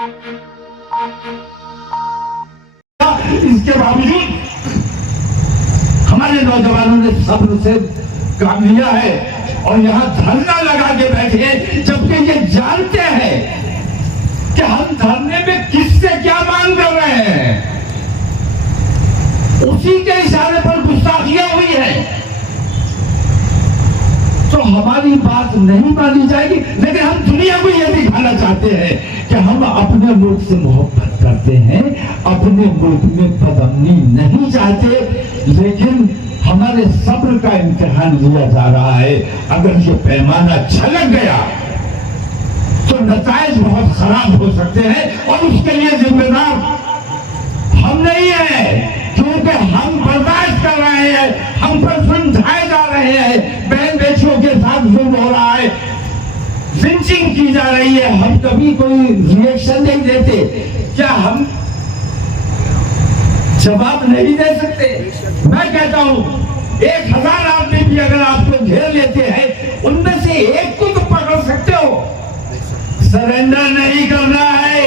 اس کے باوجود ہمارے نوجوانوں نے صبر سے کام لیا ہے اور یہاں دھرنا لگا کے بیٹھے، جبکہ یہ جانتے ہیں کہ ہم دھرنے میں کس سے کیا مانگ کر رہے ہیں۔ اسی کے اشارے پر گستاخیاں ہوئی ہیں تو ہماری بات نہیں مانی جائے گی، لیکن ہم دنیا کو یہ دکھانا چاہتے ہیں کہ ہم اپنے ملک سے محبت کرتے ہیں، اپنے ملک میں بدامنی نہیں چاہتے، لیکن ہمارے صبر کا امتحان لیا جا رہا ہے۔ اگر یہ پیمانہ چھلک گیا تو نتائج بہت خراب ہو سکتے ہیں، اور اس کے لیے ذمہ دار ہم نہیں ہیں، کیونکہ ہم برداشت کر رہے ہیں، ہم پر سمجھائے جا رہے ہیں، بہن بیٹیوں کے ساتھ ظلم ہو رہا ہے، لنچنگ کی جا رہی ہے، ہم کبھی کوئی ری ایکشن نہیں دیتے۔ کیا ہم جواب نہیں دے سکتے؟ میں کہتا ہوں 1000 آدمی بھی اگر آپ کو گھیر لیتے ہیں، ان میں سے ایک کو تو پکڑ سکتے ہو۔ سرنڈر نہیں کرنا ہے۔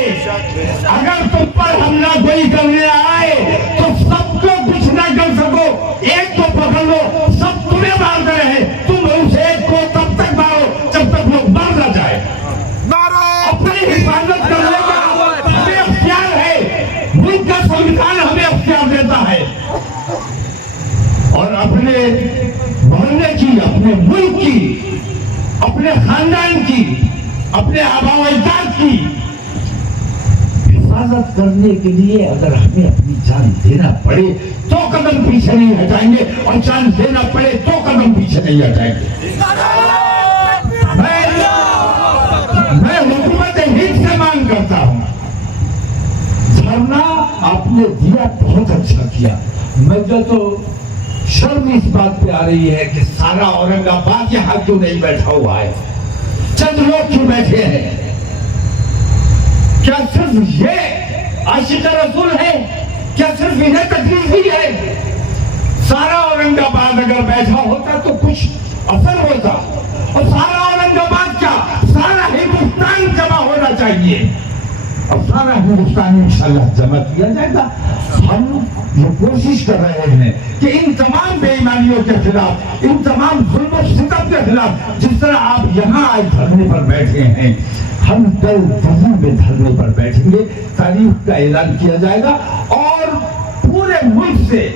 اگر تم پر حملہ کوئی کرنے آئے تو سب کو کچھ نہ کر سکو، ایک کو پکڑ لو، سب تمہیں مارتے رہے، تم اس ایک کو تب تک مارو جب تک وہ مر نہ جائے۔ اپنی حفاظت کرنے کا ہمیں اختیار ہے، ملک کا سنویدھان ہمیں اختیار دیتا ہے، اور اپنے محلے کی، اپنے ملک کی، اپنے خاندان کی، اپنے آباء و اجداد کی حفاظت کرنے کے لیے اگر ہمیں اپنی جان دینا پڑے تو قدم پیچھے نہیں ہٹائیں گے، اور جان دینا پڑے تو قدم پیچھے نہیں ہٹائیں گے۔ میں حکومت ہند سے مانگ کرتا ہوں، دھرنا آپ نے دیا بہت اچھا کیا، مجھے تو شرم اس بات پہ آ رہی ہے کہ سارا اورنگ آباد یہاں کیوں نہیں بیٹھا ہوا ہے، چند لوگ کیوں بیٹھے ہیں؟ کیا صرف یہ عاشق رسول ہے؟ کیا صرف انہیں تکلیف ہوئی ہے؟ سارا اورنگ آباد اگر بیٹھا ہوتا تو کچھ اثر ہوتا، اور سارا اورنگ آباد کیا، سارا ہندوستان جمع ہونا چاہیے، اور سارا ہندوستان انشاءاللہ جمع کیا جائے گا۔ ہم یہ کوشش کر رہے ہیں کہ ان تمام بے ایمانیوں کے خلاف، ان تمام ظلم و ستم کے خلاف، جس طرح آپ یہاں آج دھرنے پر بیٹھے ہیں، ہم کل دہلی میں دھرنے پر بیٹھیں گے، تاریخ کا اعلان کیا جائے گا، اور پورے ملک سے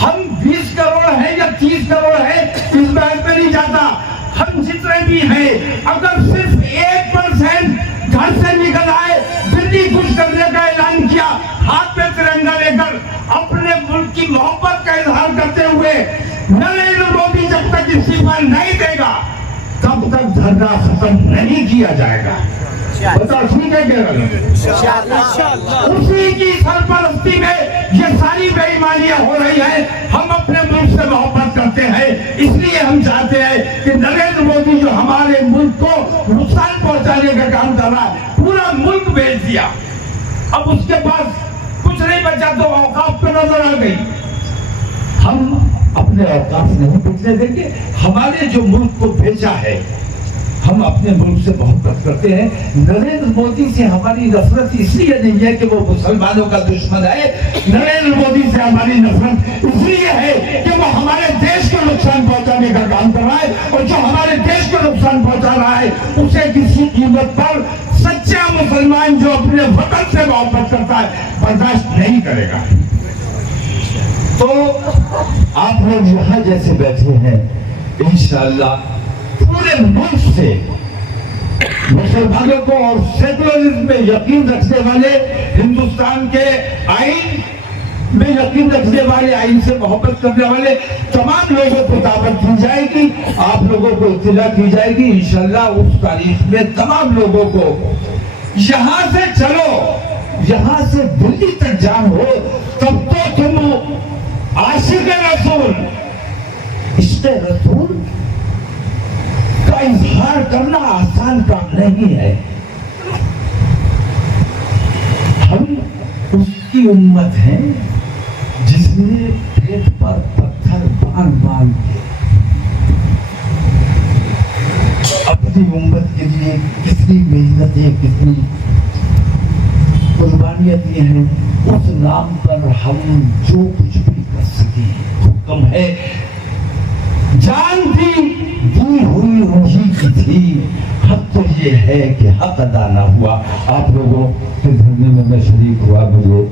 ہم 20 کروڑ ہیں یا 30 کروڑ ہیں اس بات میں نہیں جاتا، ہم جتنے بھی ہیں اگر صرف 1% گھر سے نکل آئے، دلی کچھ کرنے کا اعلان کیا، ہاتھ میں ترنگا لے کر اپنے ملک کی محبت کا اظہار کرتے ہوئے، نریندر مودی جب تک استعفا نہیں دے گا تب تک دھرنا ختم نہیں کیا جائے گا۔ بتاؤ ٹھیک ہے کہہ رہا ہوں؟ اسی کی سرپرستی میں یہ ساری بے ایمانیاں ہو رہی ہیں۔ ہم اپنے ملک سے محبت کرتے ہیں، اس لیے ہم چاہتے ہیں کہ نریندر مودی جو ہمارے ملک کو نقصان پہنچانے کا کام کر رہا ہے، پورا ملک بیچ دیا، اب اس کے پاس کچھ نہیں بچا تو اوقاف پہ نظر آ گئی۔ ہم اپنے اوقاف نہیں بیچنے دیں گے، ہمارے جو ملک کو بھیجا ہے، ہم اپنے ملک سے محبت کرتے ہیں۔ نریندر مودی سے ہماری نفرت اس لیے نہیں ہے کہ وہ مسلمانوں کا دشمن ہے، نریندر مودی سے ہماری نفرت اس لیے ہے کہ وہ ہمارے دیش کو نقصان پہنچانے کا کام کر رہا ہے، اور جو ہمارے دیش کو نقصان پہنچا رہا ہے اسے کسی قیمت پر سچا مسلمان جو اپنے وطن سے محبت کرتا ہے برداشت نہیں کرے گا۔ تو آپ لوگ یہاں جیسے بیٹھے ہیں، انشاءاللہ پورے ملک سے مسلمانوں کو اور سیکولرزم میں یقین رکھنے والے، ہندوستان کے آئین میں یقین رکھنے والے، آئین سے محبت کرنے والے تمام لوگوں کو دعوت دی جائے گی، آپ لوگوں کو اطلاع کی جائے گی۔ انشاءاللہ اس تاریخ میں تمام لوگوں کو یہاں سے چلو، یہاں سے دلی تک جان ہو، تب تو تم عاشق رسول، عشق رسول کا اظہار کرنا آسان کام نہیں ہے۔ ہم اس کی امت ہیں جس نے پیٹ پر پتھر باندھ کے اپنی امت کے لیے کتنی محنتیں، کتنی اہمیت یہ ہے اس نام پر ہم جو کچھ بھی کر سکیں. حکم ہے جان دی ہوئی روحی کی تھی. حق تو یہ ہے کہ حق ادا نہ ہوا. آپ لوگوں کے دھرنے میں میں شریک ہوا, مجھے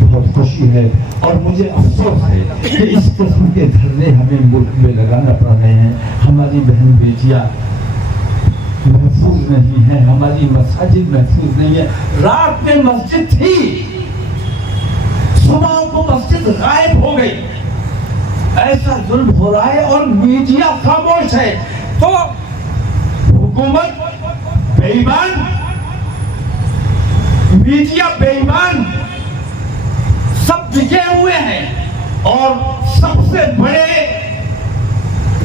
بہت خوشی ہے اور مجھے افسوس ہے کہ اس قسم کے دھرنے ہمیں ملک میں لگانا پڑ رہے ہیں. ہماری بہن بیٹیاں محفوظ نہیں ہیں, ہماری مساجد محفوظ نہیں ہے. رات میں مسجد تھی, صبح کو مسجد غائب ہو گئی. ایسا ظلم ہو رہا ہے اور میڈیا خاموش ہے. تو حکومت بے ایمان, میڈیا بے ایمان, سب ٹکے ہوئے ہیں. اور سب سے بڑے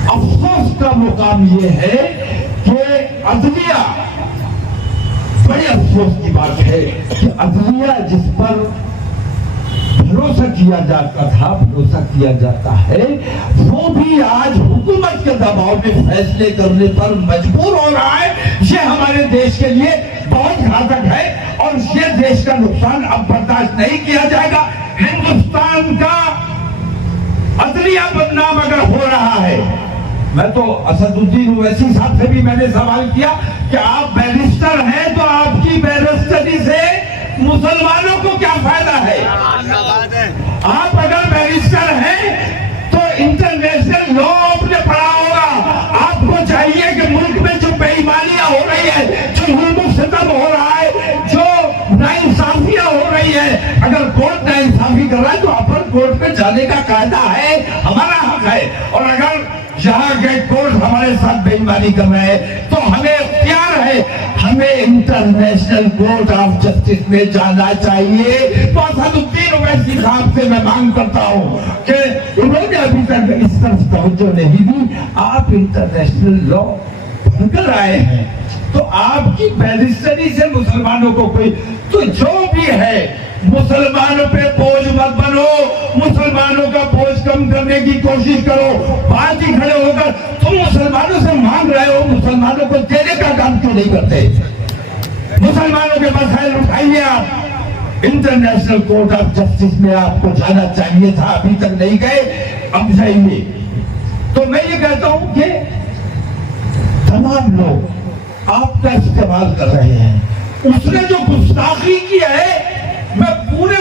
افسوس کا مقام یہ ہے کہ عدلیہ, بڑے افسوس کی بات ہے کہ عدلیہ جس پر بھروسہ کیا جاتا تھا, بھروسہ کیا جاتا ہے, وہ بھی آج حکومت کے دباؤ میں فیصلے کرنے پر مجبور ہو رہا ہے. یہ ہمارے دیش کے لیے بہت گھاتک ہے اور یہ دیش کا نقصان اب برداشت نہیں کیا جائے گا. ہندوستان کا عدلیہ بدنام اگر ہو رہا ہے, میں تو اسد الدین اویسی صاحب سے بھی میں نے سوال کیا کہ آپ بیرسٹر ہیں تو آپ کی بیرسٹری سے مسلمانوں کو کیا فائدہ ہے؟ آپ اگر بیرسٹر ہیں تو انٹرنیشنل لا آپ نے پڑھا ہوگا. آپ کو چاہیے کہ ملک میں جو بے ایمانیاں ہو رہی ہے, جو ظلم و ستم ہو رہا ہے, جو ناانصافیاں ہو رہی ہے, اگر کورٹ ناانصافی کر رہا ہے تو اپر کورٹ پہ جانے کا قاعدہ ہے, ہمارا حق ہے. اور اگر یہاں کے کورٹ ہمارے ساتھ بے ایمانی کر رہے ہیں تو ہمیں اختیار ہے, ہمیں انٹرنیشنل کورٹ آف جسٹس میں جانا چاہیے. تو اسد الدین اویسی صاحب سے میں مانگ کرتا ہوں کہ انہوں نے ابھی تک اس طرف توجہ نہیں دی. آپ انٹرنیشنل لا پڑھ کر آئے ہیں تو آپ کی بیرسٹری سے مسلمانوں کو کوئی, تو جو بھی ہے مسلمانوں پہ بوجھ مت بنو, مسلمانوں کا بوجھ کم کرنے کی کوشش کرو. بات ہی کھڑے ہو کر تم مسلمانوں سے مانگ رہے ہو, مسلمانوں کو دینے کا کام کیوں نہیں کرتے؟ مسلمانوں کے مسائل اٹھائیے. آپ انٹرنیشنل کورٹ آف جسٹس میں آپ کو جانا چاہیے تھا, ابھی تک نہیں گئے, اب جائیے. تو میں یہ کہتا ہوں کہ تمام لوگ آپ کا استعمال کر رہے ہیں. اس نے جو گستاخی کی ہے, میں پورے